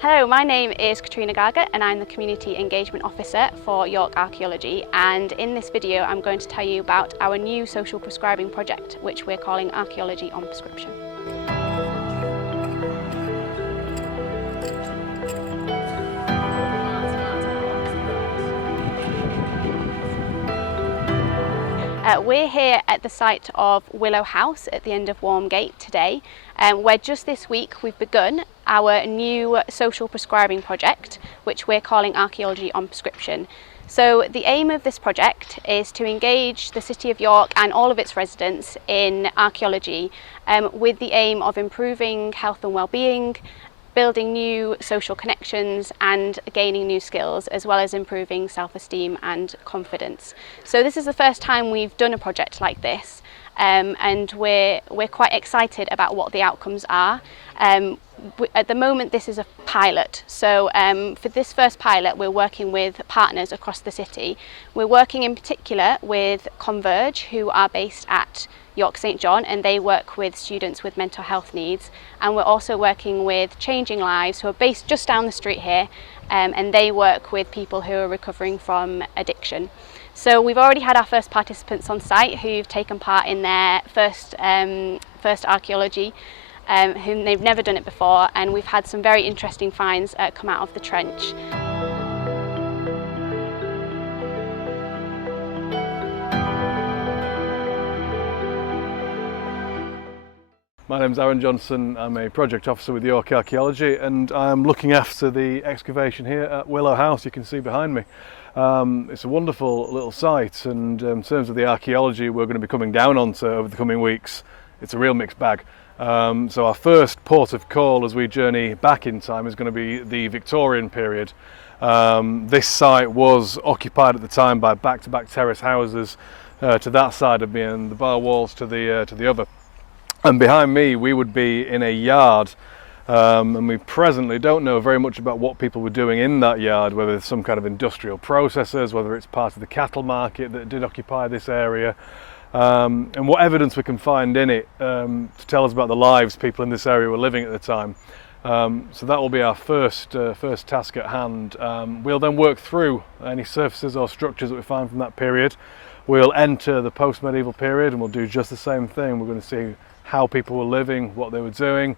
Hello, my name is Katrina Garger and I'm the Community Engagement Officer for York Archaeology, and in this video I'm going to tell you about our new social prescribing project which we're calling Archaeology on Prescription. We're here at the site of Willow House at the end of Walmgate today, where just this week we've begun our new social prescribing project which we're calling Archaeology on Prescription. So the aim of this project is to engage the City of York and all of its residents in archaeology with the aim of improving health and well-being, building new social connections and gaining new skills, as well as improving self-esteem and confidence. So this is the first time we've done a project like this, and we're quite excited about what the outcomes are. At the moment this is a pilot, so for this first pilot we're working with partners across the city. We're working in particular with Converge, who are based at York St John, and they work with students with mental health needs, and we're also working with Changing Lives, who are based just down the street here, and they work with people who are recovering from addiction. So we've already had our first participants on site who've taken part in their first archaeology, whom they've never done it before, and we've had some very interesting finds come out of the trench. My name's Aaron Johnson. I'm a project officer with York Archaeology, and I'm looking after the excavation here at Willow House you can see behind me. It's a wonderful little site, and in terms of the archaeology we're going to be coming down onto over the coming weeks, it's a real mixed bag. So our first port of call as we journey back in time is going to be the Victorian period. This site was occupied at the time by back-to-back terrace houses to that side of me, and the bar walls to the other. And behind me we would be in a yard, and we presently don't know very much about what people were doing in that yard, whether it's some kind of industrial processors, whether it's part of the cattle market that did occupy this area, and what evidence we can find in it to tell us about the lives people in this area were living at the time. So that will be our first task at hand. We'll then work through any surfaces or structures that we find from that period. We'll enter the post-medieval period and we'll do just the same thing. We're going to see how people were living, what they were doing,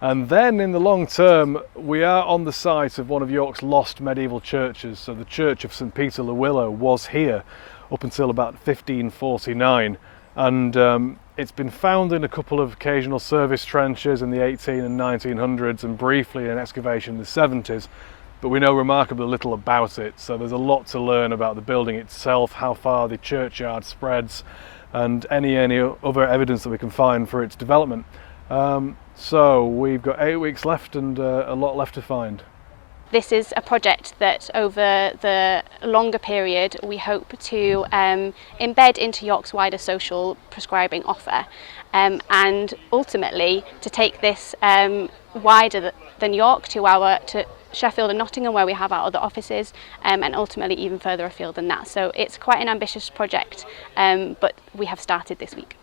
and then in the long term we are on the site of one of York's lost medieval churches. So the Church of St Peter le Willow was here up until about 1549, and it's been found in a couple of occasional service trenches in the 18 and 1900s, and briefly an excavation in the 70s, but we know remarkably little about it. So there's a lot to learn about the building itself, how far the churchyard spreads, and any other evidence that we can find for its development. So we've got 8 weeks left and a lot left to find. This is a project that over the longer period we hope to embed into York's wider social prescribing offer, and ultimately to take this wider than York to Sheffield and Nottingham, where we have our other offices, and ultimately even further afield than that. So it's quite an ambitious project, but we have started this week.